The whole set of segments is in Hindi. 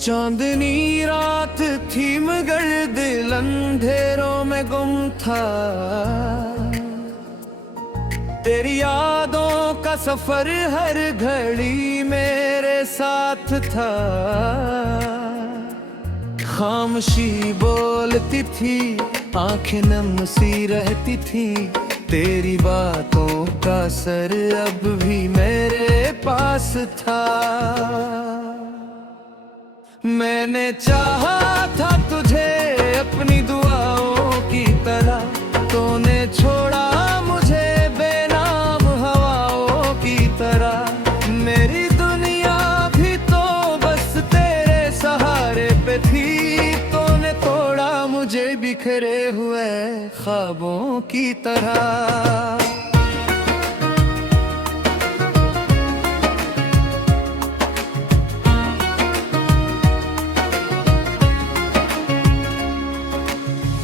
चांदनी रात थी मगर दिल अंधेरों में गुम था। तेरी यादों का सफर हर घड़ी मेरे साथ था। खामोशी बोलती थी, आंखें नम सी रहती थी। तेरी बातों का असर अब भी मेरे पास था। मैंने चाहा था तुझे अपनी दुआओं की तरह, तूने छोड़ा मुझे बेनाम हवाओं की तरह। मेरी दुनिया भी तो बस तेरे सहारे पे थी, तूने तोड़ा मुझे बिखरे हुए ख्वाबों की तरह।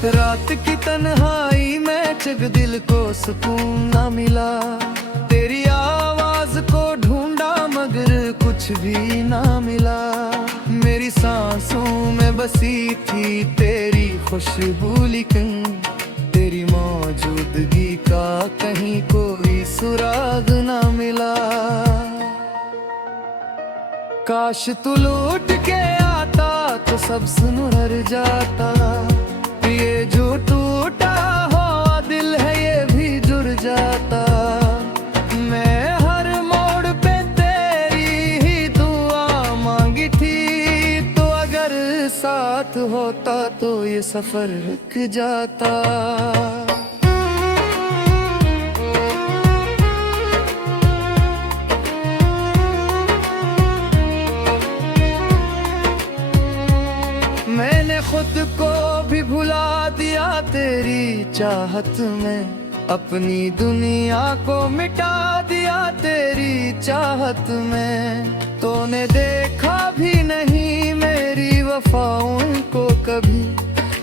रात की तन्हाई में जग दिल को सुकून ना मिला। तेरी आवाज को ढूंढा मगर कुछ भी ना मिला। मेरी सांसों में बसी थी तेरी खुशबू, लेकिन तेरी मौजूदगी का कहीं कोई सुराग ना मिला। काश तू लौट के आता तो सब सुनहर जाता। ये जो टूटा हुआ दिल है ये भी जुड़ जाता। मैं हर मोड़ पे तेरी ही दुआ मांगी थी, तो अगर साथ होता तो ये सफर रुक जाता। मैंने खुद को भी भुला दिया तेरी चाहत में, अपनी दुनिया को मिटा दिया तेरी चाहत में। तूने देखा भी नहीं मेरी वफाओं को कभी,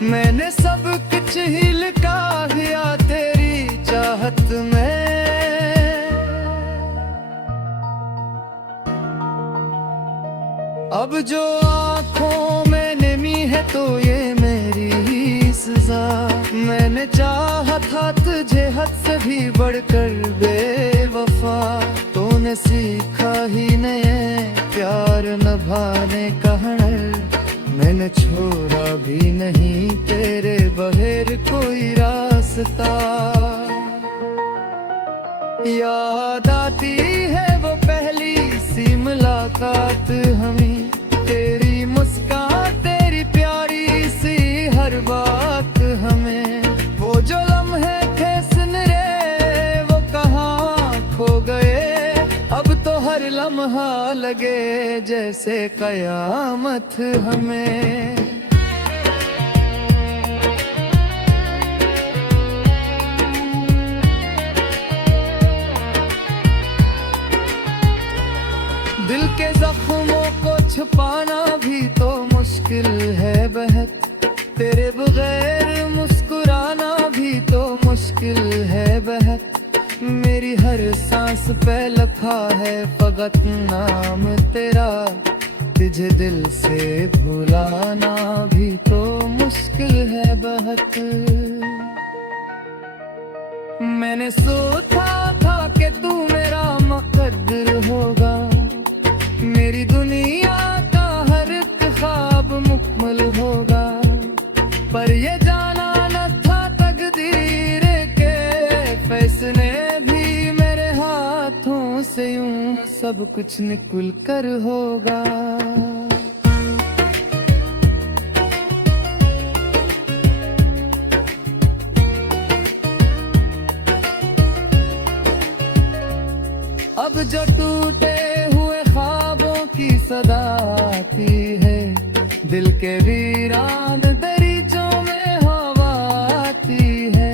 मैंने सब कुछ ही लुटा दिया तेरी चाहत में। अब जो आँखों में नमी है तो ये मेरी ही सजा। मैंने चाहा था तुझे हद से भी बढ़कर बेवफा। तूने सीखा ही नहीं प्यार निभाने का हुनर, मैंने छोड़ा भी नहीं तेरे बगैर कोई रास्ता। याद आती है वो पहली सी मुलाकात हमें, तेरी मुस्कान तेरी प्यारी सी हर बात हमें। वो जो लम्हे थे सुनहरे वो कहाँ खो गए, अब तो हर लम्हा लगे जैसे कयामत हमें। दिल के जख्मों को छुपाना भी तो मुश्किल है बहत, तेरे बगैर मुस्कुराना भी तो मुश्किल है बहत। मेरी हर सांस पे लिखा है फकत नाम तेरा, तुझे दिल से भुलाना भी तो मुश्किल है बहत। मैंने सोचा था कि तू मेरा मुकद्दर होगा, मेरी दुनिया का हर एक ख्वाब मुकम्मल होगा। पर ये जाना न था तकदीर के फैसले भी मेरे हाथों से यूं सब कुछ निकल कर होगा। अब जो टूटे हुए ख्वाबों की सदा आती है, दिल के वीरान दरीचों में हवा आती है।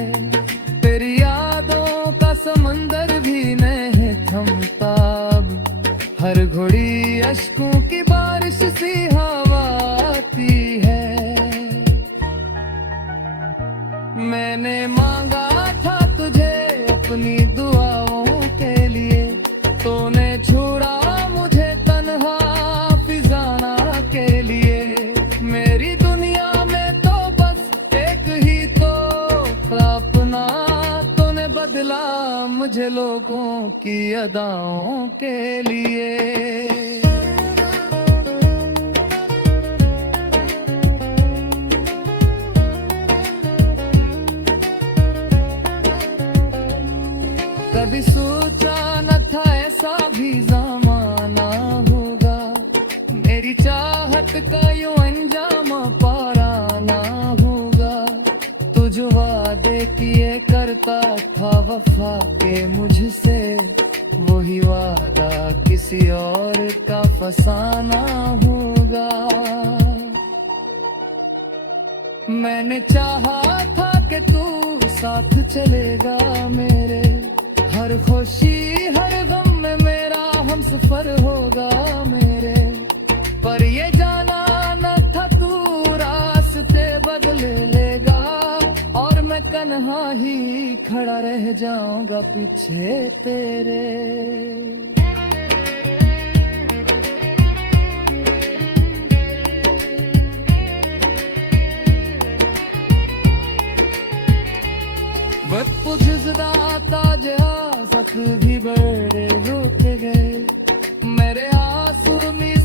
तेरी यादों का समंदर भी नहीं थमता, हर घड़ी अश्कों की बारिश सी हवा आती है। मैंने मांगा था तुझे अपनी दुआओं के लिए, तूने छोड़ा मुझे तन्हा फिजाना के लिए। बदला मुझे लोगों की अदाओं के लिए। कभी सोचा न था ऐसा भी ज़माना होगा, मेरी चाहत का यूं अंजाम पाराना होगा। तू जो वादे किए करता था वफा के मुझसे, वही वादा किसी और का फसाना होगा। मैंने चाहा था कि तू साथ चलेगा मेरे, हर खुशी हर गम में मेरा हमसफर होगा मेरे। पर ये जाना न था तू रास्ते बदले लेगा, और मैं कन्हा ही खड़ा रह जाऊंगा पीछे तेरे। वक्त जिसदा ताज आसक भी बड़े रोते गए, मेरे आंसू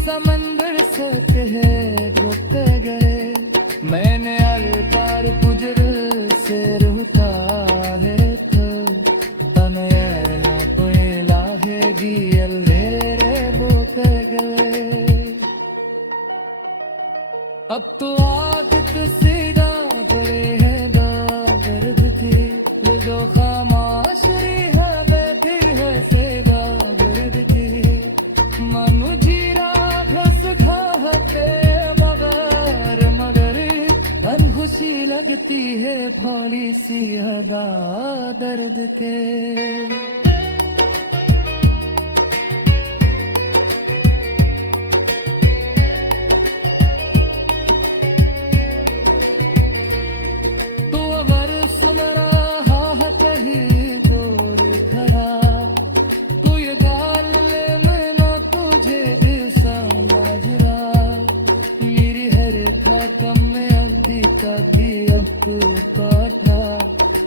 समंदर से कहे रोते गए। मैंने अर पार गुजर से रोता है तो तनया कोई लाहेगी अल्लेरे बोते गए। अब तो आदत सीधा बड़े है दर्द थी, जो खामाशरी है बैठी है सेवा दर्द की। मनु जीरा घस खाते मगर अनखुशी लगती है थोड़ी सी हदा दर्द के।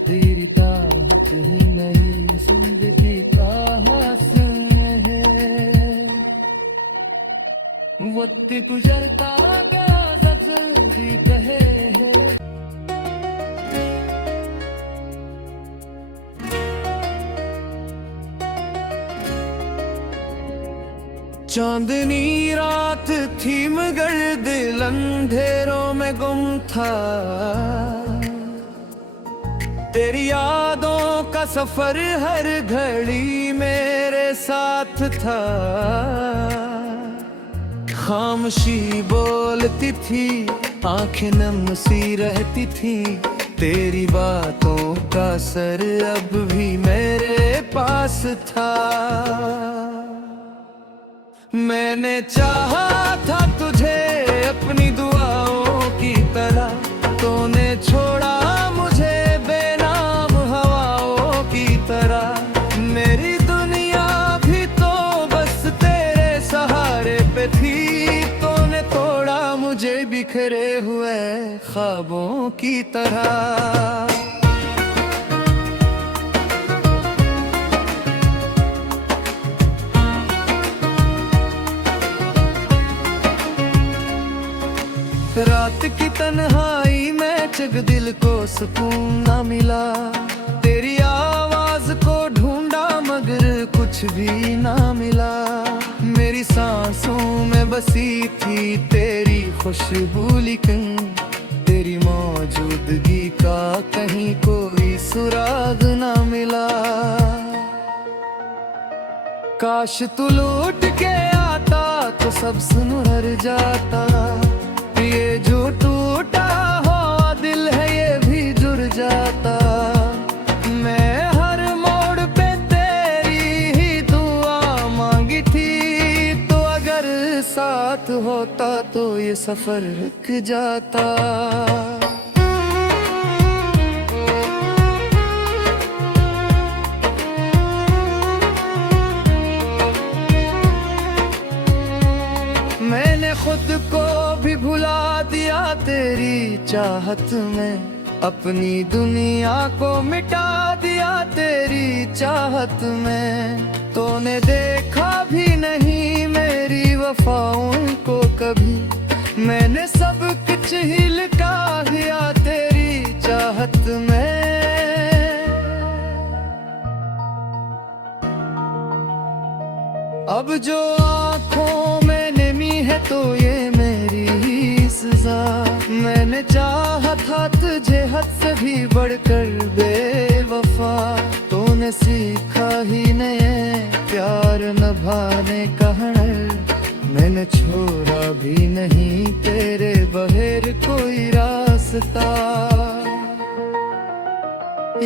तेरी ताकत ही नहीं जिंदगी का हासिल है, वक्त गुजरता गया सच भी कहे है। चांदनी रात थी मगर दिल अंधेरों में गुम था, तेरी यादों का सफर हर घड़ी मेरे साथ था। खामोशी बोलती थी, आंखें नम सी रहती थी, तेरी बातों का असर अब भी मेरे पास था। मैंने चाहा था तुझे अपनी दुआओं की तरह, तूने छोड़ा मुझे बेनाम हवाओं की तरह। मेरी दुनिया भी तो बस तेरे सहारे पे थी, तूने तोड़ा मुझे बिखरे हुए ख्वाबों की तरह। रात की तन्हाई में जग दिल को सुकून न मिला, तेरी आवाज को ढूंढा मगर कुछ भी ना मिला। मेरी सांसों में बसी थी तेरी खुशबू, लेकिन तेरी मौजूदगी का कहीं कोई सुराग ना मिला। काश तू लौट के आता तो सब सुनहर जाता, ये जो टूटा हुआ दिल है ये भी जुड़ जाता। मैं हर मोड़ पे तेरी ही दुआ मांगी थी, तो अगर साथ होता तो ये सफर रुक जाता। मैंने खुद को भी भुला दिया तेरी चाहत में, अपनी दुनिया को मिटा दिया तेरी चाहत में। तूने देखा भी नहीं मेरी वफाओं को कभी, मैंने सब कुछ ही लुटा दिया तेरी चाहत में। अब जो आँखों में नमी है तो ये मेरी ही सजा। मैंने चाहा था तुझे हद से भी बढ़कर बेवफा, तूने सीखा ही नहीं प्यार निभाने का हुनर। मैंने छोड़ा भी नहीं तेरे बगैर कोई रास्ता।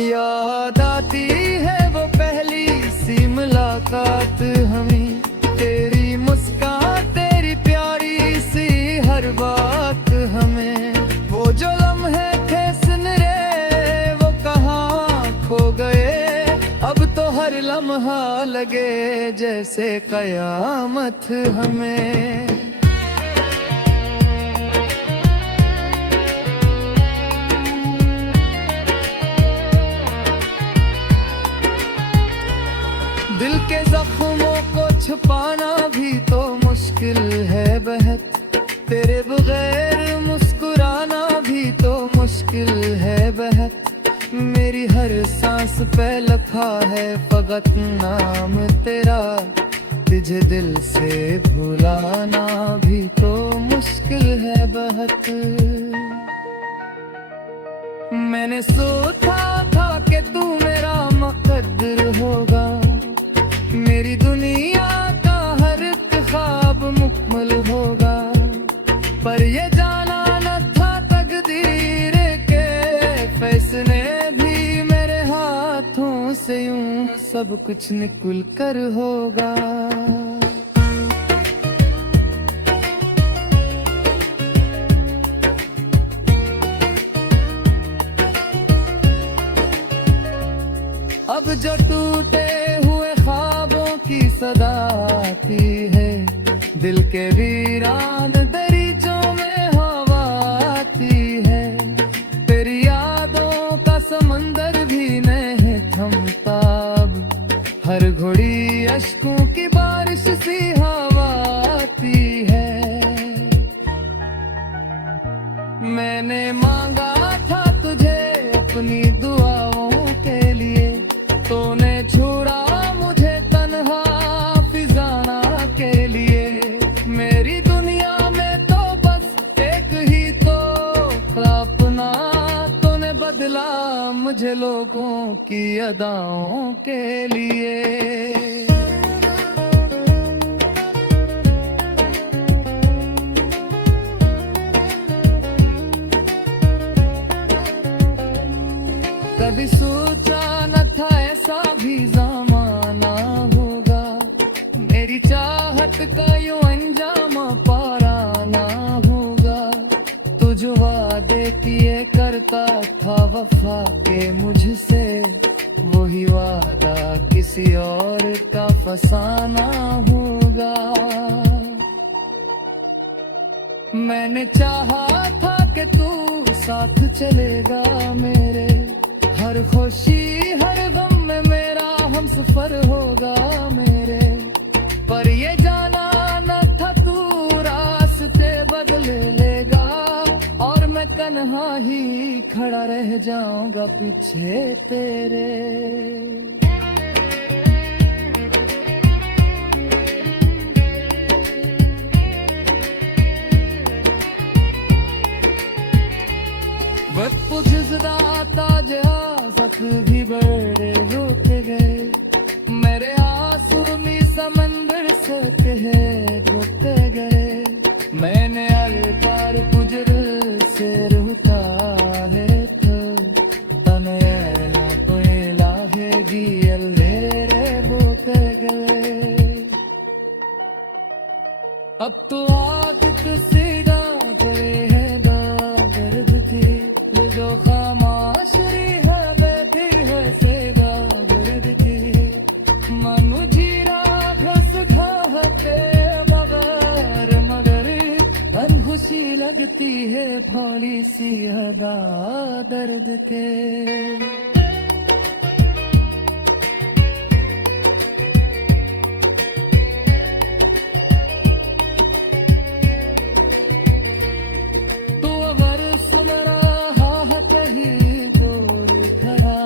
याद आती है वो पहली सी मुलाकात हमें, तेरी मुस्कान तेरी प्यारी सी हर बात हमें। वो जो लम्हे थे सुनहरे वो कहाँ खो गए, अब तो हर लम्हा लगे जैसे कयामत हमें। दिल के जख्मों को छुपाना भी तो मुश्किल है बहत, तेरे बगैर मुस्कुराना भी तो मुश्किल है बहत। मेरी हर सांस पे लिखा है फकत नाम तेरा, तुझे दिल से भुलाना भी तो मुश्किल है बहत। मैंने सोचा था कि तू मेरा मुकद्दर होगा, मेरी दुनिया का हर एक ख्वाब मुकम्मल होगा। पर ये जाना न था तकदीर के फैसले भी मेरे हाथों से यूं सब कुछ निकल कर होगा। अब जो टूटे हुए ख्वाबों की सदा आती है, दिल के वीरान दरीचों में हवा आती है। तेरी यादों का समंदर भी नहीं थमता अब, हर घड़ी अश्कों की बारिश सी हवा आती है। मैंने मांगा था तुझे अपनी दुआओं के लिए, तूने छोड़ा मुझे तन्हा फिजाना के लिए। मेरी दुनिया में तो बस एक ही तो अपना, तूने बदला मुझे लोगों की अदाओं के लिए। कभी सोचा न था ऐसा भी ज़माना होगा, मेरी चाहत का यूं अंजाम पाराना होगा। तू जो वादे किए करता था वफा के मुझसे, वही वादा किसी और का फसाना होगा। मैंने चाहा था कि तू साथ चलेगा मेरे, हर खुशी हर गम में मेरा हमसफर होगा मेरे। पर ये जाना न था तू रास्ते बदल लेगा, और मैं तन्हा ही खड़ा रह जाऊंगा पीछे तेरे। वक्त जिसदा ताज आसक भी बड़े रुक गए, मेरे आंसू में समंदर से कहे रुकते गए। मैंने अलकार गुजर से रुका है तो तनयला कोयला है गियल रे बोते गए। अब तो आदत सीधा करे है दर्द थी, जो खामाशरी है बैठी है सेवा दर्द की। मनु जीरा घस खाते मगर अनखुशी लगती है भोली सी अदा दर्द के। तू अगर सुन रहा है कहीं दूर खड़ा,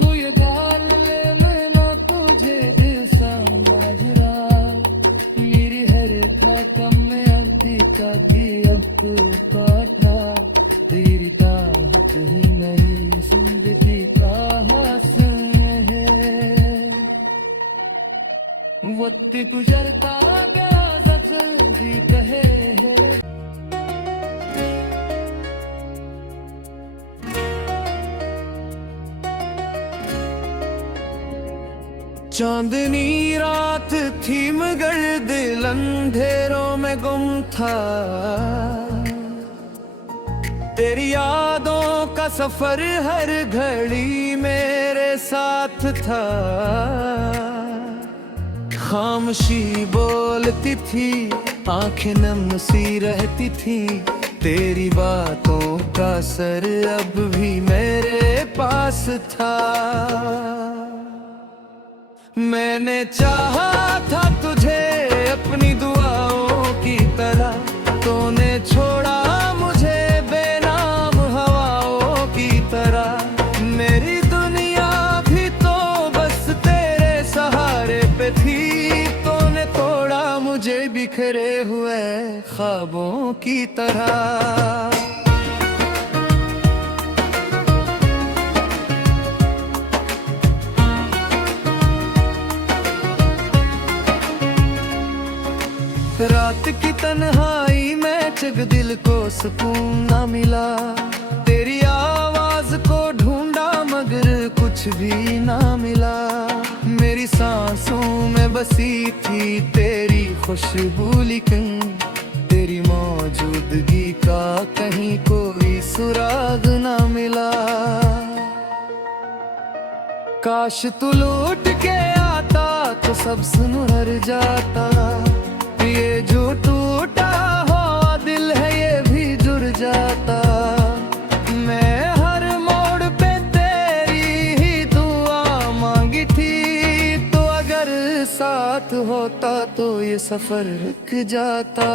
तू ये गाल ले मैं ना तुझे दिल समझ रहा। मेरी हर थकम में अभी का अब तू काटा, तेरी ताहत ही नहीं जिंदगी का हसन है। वक्त गुजरता गया जल्दी कहे है। चांदनी रात थी मगर दिल अंधेरों में गुम था। तेरी यादों का सफर हर घड़ी मेरे साथ था। खामोशी बोलती थी, आंखें नम सी रहती थी। तेरी बातों का असर अब भी मेरे पास था। मैंने चाहा था तुझे अपनी दुआओं की तरह, तूने छोड़ा मुझे बेनाम हवाओं की तरह। मेरी दुनिया भी तो बस तेरे सहारे पे थी, तूने तोड़ा मुझे बिखरे हुए ख्वाबों की तरह। रात की तन्हाई में जग दिल को सुकून ना मिला। तेरी आवाज को ढूंढा मगर कुछ भी ना मिला। मेरी सांसों में बसी थी तेरी खुशबू, लेकिन तेरी मौजूदगी का कहीं कोई सुराग ना मिला। काश तू लौट के आता तो सब सुनहर जाता। ये जो टूटा हुआ दिल है ये भी जुड़ जाता। मैं हर मोड़ पे तेरी ही दुआ मांगी थी, तो अगर साथ होता तो ये सफर रुक जाता।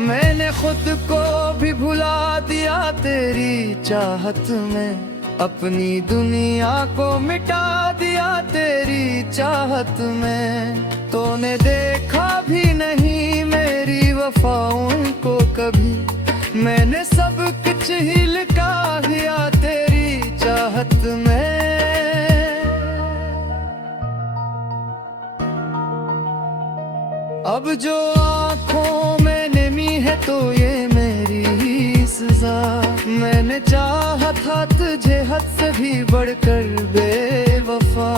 मैंने खुद को भी भुला दिया तेरी चाहत में, अपनी दुनिया को मिटा दिया तेरी चाहत में। तूने देखा भी नहीं मेरी वफाओं को कभी, मैंने सब कुछ ही लुटा दिया तेरी चाहत में। अब जो आँखों में नमी है तो ये मेरी ही सजा। मैंने चाहा था तुझे हद से भी बढ़कर बेवफा।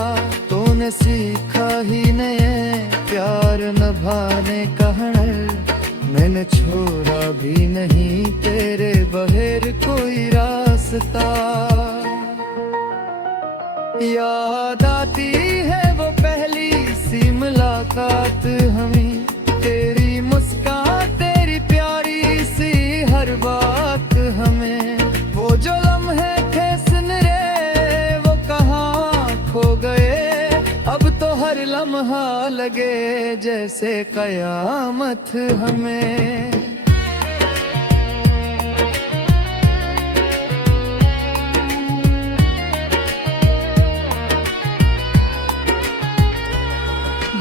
तूने सीखा ही नहीं प्यार निभाने का हुनर, मैंने छोड़ा भी नहीं तेरे बगैर कोई रास्ता। याद आती है वो पहली सी मुलाकात हमें, तेरी मुस्कान तेरी प्यारी सी हर बात हमें। वो जो लम्हे थे सुनहरे वो कहाँ खो गए, अब तो हर लम्हा लगे जैसे कयामत हमें।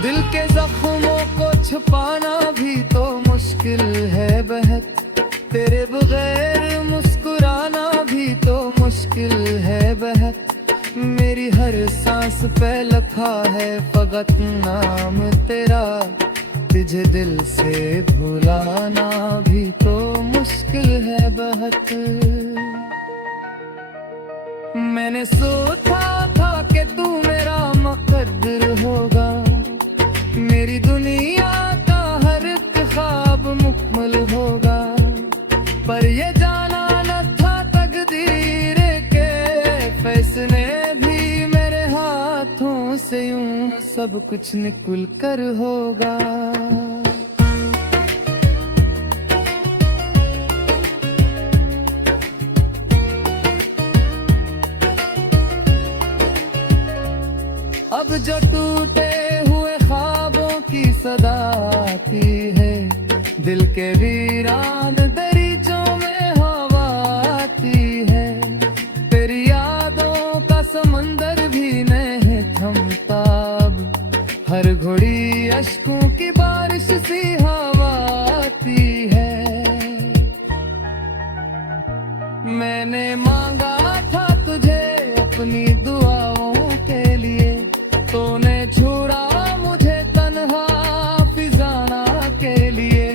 दिल के जख्मों को छुपाना भी तो मुश्किल है बहत, तेरे बगैर मुस्कुराना भी तो मुश्किल है बहत। मेरी हर सांस पे लिखा है फकत नाम तेरा, तुझे दिल से भुलाना भी तो मुश्किल है बहत। मैंने सोचा था कि तू मेरा मुकद्दर होगा, मेरी दुनिया का हर एक ख्वाब मुकम्मल होगा। पर ये जाना न था तकदीर के सब कुछ निकल कर होगा। अब जो टूटे हुए ख्वाबों की सदा आती है, दिल के वीरान दरीचों में हवा आती है। तेरी यादों का समंदर भी नहीं थमता अब, हर घड़ी अश्कों की बारिश सी हवा आती है। मैंने मांगा था तुझे अपनी दुआओं के लिए, तूने छोड़ा मुझे तन्हा फिजाना के लिए।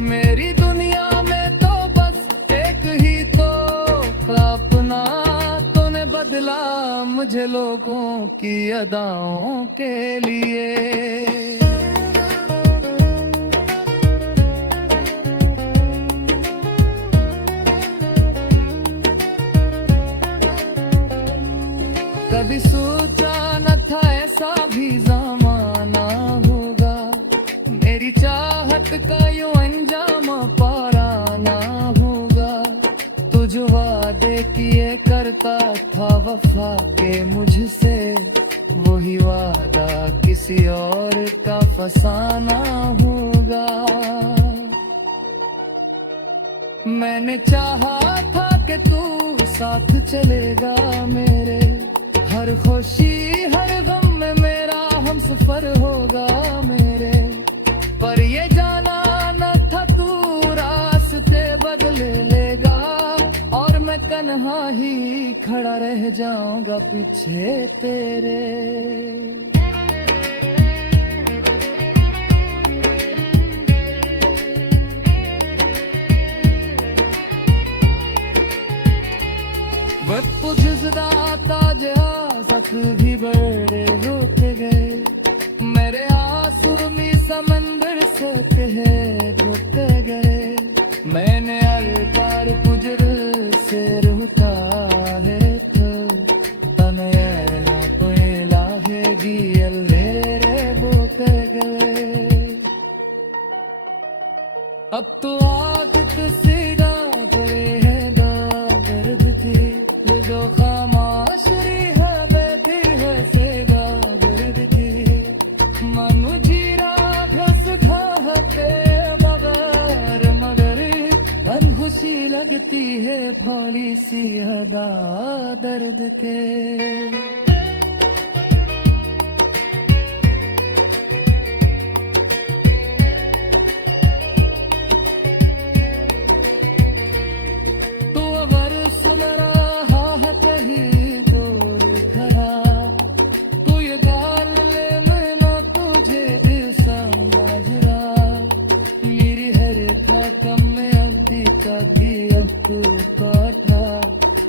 मेरी दुनिया में तो बस एक ही तो अपना, तूने बदला मुझे लोगों की अदाओं के लिए। कभी सोचा न था ऐसा भी ज़माना होगा, मेरी चाहत का यूं अंजाम पाराना होगा। तू जो वादे किए करता था वफा के मुझसे, वही वादा किसी और का फसाना होगा। मैंने चाहा था कि तू साथ चलेगा मेरे, हर खुशी हर गम में मेरा हमसफर होगा मेरे। पर ये जाना न था तू रास्ते बदले लेगा, और मैं तन्हा ही खड़ा रह जाऊंगा पीछे तेरे। वक्त जुज़दा ताज आसक भी बड़े होते गए, मेरे आंसू समंदर से कहे धोते गए। मैंने अर पार गुजर से रोता है तो तनयला कोई लाहेगी अल्लेरे बोते गए। अब तो आदत सीधा करे है दर्द थी, ये जो खामाशरी है बैठी है सेगा दर्द की। मानो जीरा घस खाते मगर अनखुशी लगती है थोड़ी सी अदा दर्द के।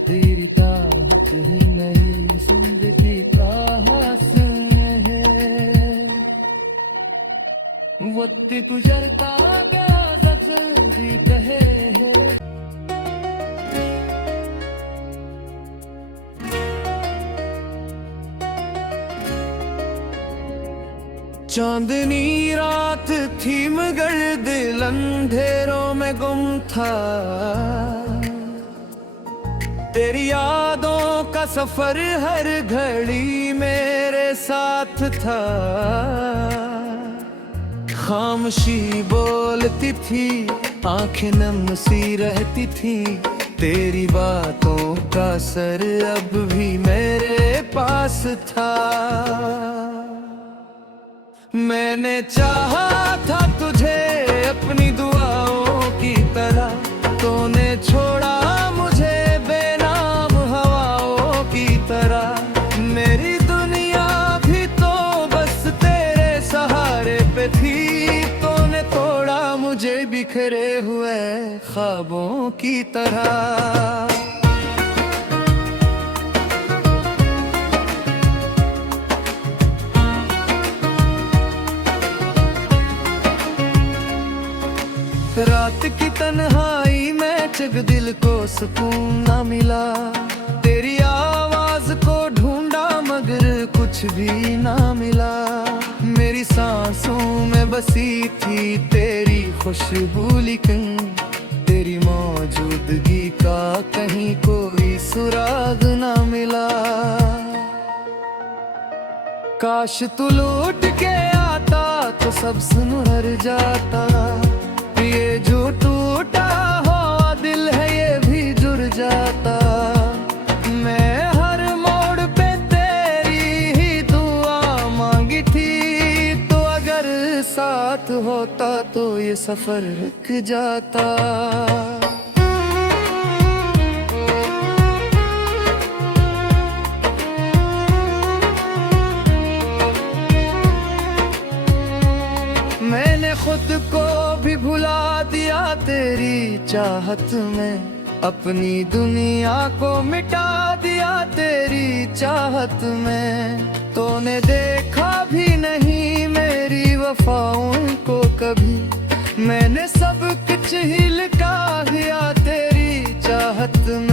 तेरी ताहत ही नहीं जिंदगी का हासिल है, वक्त गुजरता गया ज़िंदगी कहे है। चांदनी रात थी मगर दिल अंधेरों में गुम था, तेरी यादों का सफर हर घड़ी मेरे साथ था। खामोशी बोलती थी, आंखें नम सी रहती थी, तेरी बातों का असर अब भी मेरे पास था। मैंने चाहा था तुझे अपनी दुआओं की तरह, तूने छोड़ा मुझे बेनाम हवाओं की तरह। मेरी दुनिया भी तो बस तेरे सहारे पे थी, तूने तोड़ा मुझे बिखरे हुए ख्वाबों की तरह। रात की तन्हाई में जग दिल को सुकून ना मिला, तेरी आवाज को ढूंढा मगर कुछ भी ना मिला। मेरी सांसों में बसी थी तेरी खुशबू, लेकिन तेरी मौजूदगी का कहीं कोई सुराग ना मिला। काश तू लौट के आता तो सब सुनहर जाता, ये जो टूटा हुआ दिल है ये भी जुड़ जाता। मैं हर मोड़ पे तेरी ही दुआ मांगी थी, तो अगर साथ होता तो ये सफर रुक जाता। मैंने खुद को भी भुला दिया तेरी चाहत में, अपनी दुनिया को मिटा दिया तेरी चाहत में। तूने देखा भी नहीं मेरी वफाओं को कभी, मैंने सब कुछ ही लुटा दिया तेरी चाहत में।